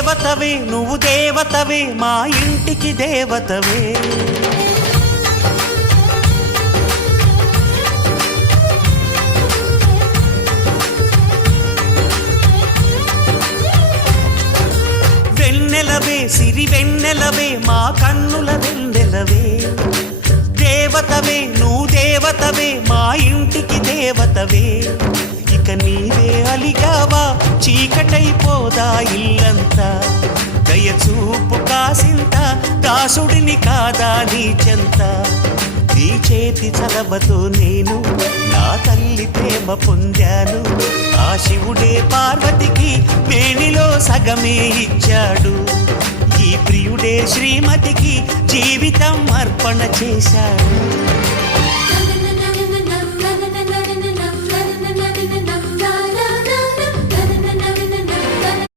దేవతవే నువ్వు దేవతవే మా ఇంటికి దేవతవే వెన్నెలవే సిరి వెన్నెలవే మా కన్నుల వెన్నెలవే దేవతవే నువ్వు దేవతవే మా ఇంటికి దేవతవే ఇక నీవే అలిగావా చీకటైపోదా ఇల్లంతా దయచూపు కాసింత దాసుడిని కాదా నీ చెంత నీ చేతి చలవతో నేను నా తల్లి ప్రేమ పొందాను ఆ శివుడే పార్వతికి మేనిలో సగమే ఇచ్చాడు ఈ ప్రియుడే శ్రీమతికి జీవితం అర్పణ చేశాడు